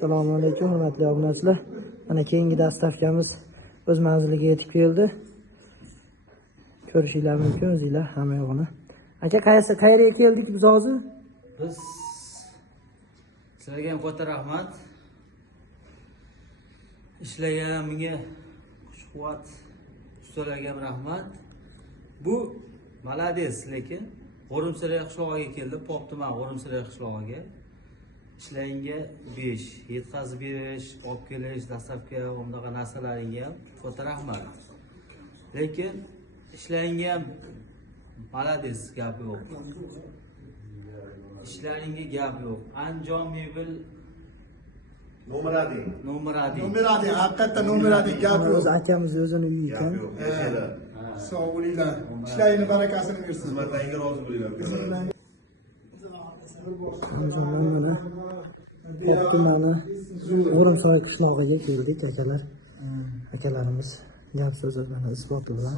Assalomu alaykum, hurmatli obunachilar. Mana keyingi dastavkamiz o'z manziliga yetib keldi. Ko'rishinglar mumkin o'zinglar hamma yo'g'ini. Aka, qayerga keldik biz hozir? Biz sizlarga ham katta rahmat. Ishlagan menga kuch-quvvat ustalarga ham rahmat. Bu malades, lekin G'orimsaroy qishlog'iga keldi, Pop tuman G'orimsaroy qishlog'iga. Ishlaringga 5, yetkazib berish, olib kelish, dastavka, bundaqa narsalaringga ham katta rahmat. Lekin ishlaringga ham malades, gap yo'q. Ishlaringga gap yo'q. Anjom mebel Nomeradi, haqiqatda nomeradi, gap yo'q. O'z akamiz o'zini uyi ekan. Sog' bo'linglar. Ishlaringni barakasini bersin. Xizmatlaringga rozi bo'linglar. Mana Pop tumani G'orimsaroy qishlog'iga keldik akalar. Akalarimiz gap so'zlarni isboti bilan.